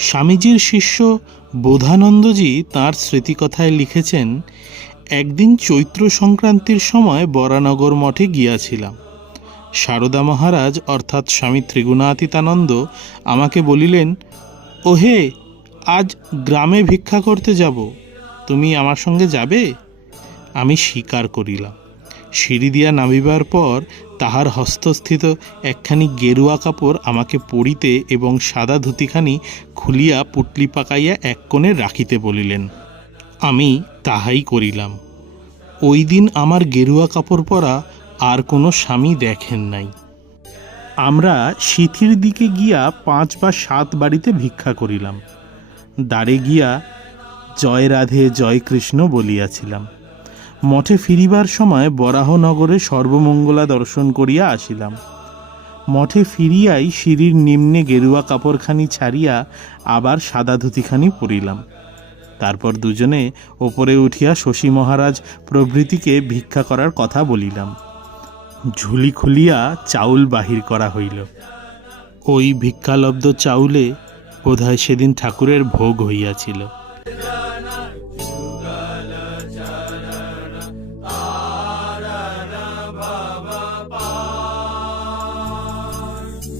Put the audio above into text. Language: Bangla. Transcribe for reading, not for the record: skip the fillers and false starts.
স্বামীজির শিষ্য বোধানন্দজি তাঁর স্মৃতিকথায় লিখেছেন, একদিন চৈত্র সংক্রান্তির সময় বরানগর মঠে গিয়াছিলাম। সারদা মহারাজ অর্থাৎ স্বামী ত্রিগুণাতীতানন্দ আমাকে বলিলেন, ওহে, আজ গ্রামে ভিক্ষা করতে যাব, তুমি আমার সঙ্গে যাবে? আমি স্বীকার করিলাম। সিঁড়ি দিয়া নামিবার পর তাহার হস্তস্থিত একখানি গেরুয়া কাপড় আমাকে পরিতে এবং সাদা ধুতিখানি খুলিয়া পুটলি পাকাইয়া এক কোণে রাখিতে বলিলেন। আমি তাহাই করিলাম। ওই দিন আমার গেরুয়া কাপড় পরা আর কোনো স্বামী দেখেন নাই। আমরা সিথির দিকে গিয়া 5 বা 7 বাড়িতে ভিক্ষা করিলাম। দ্বারে গিয়া জয় রাধে জয় কৃষ্ণ বলিয়াছিলাম। মঠে ফিরিবার সময় বরাহনগরে সর্বমঙ্গলা দর্শন করিয়া আসিলাম। মঠে ফিরিয়াই সিঁড়ির নিম্নে গেরুয়া কাপড়খানি ছাড়িয়া আবার সাদা ধুতিখানি পরিলাম। তারপর দুজনে ওপরে উঠিয়া শশী মহারাজ প্রভৃতিকে ভিক্ষা করার কথা বলিলাম। ঝুলি খুলিয়া চাউল বাহির করা হইল। ওই ভিক্ষালব্ধ চাউলে বোধহয় সেদিন ঠাকুরের ভোগ হইয়াছিল।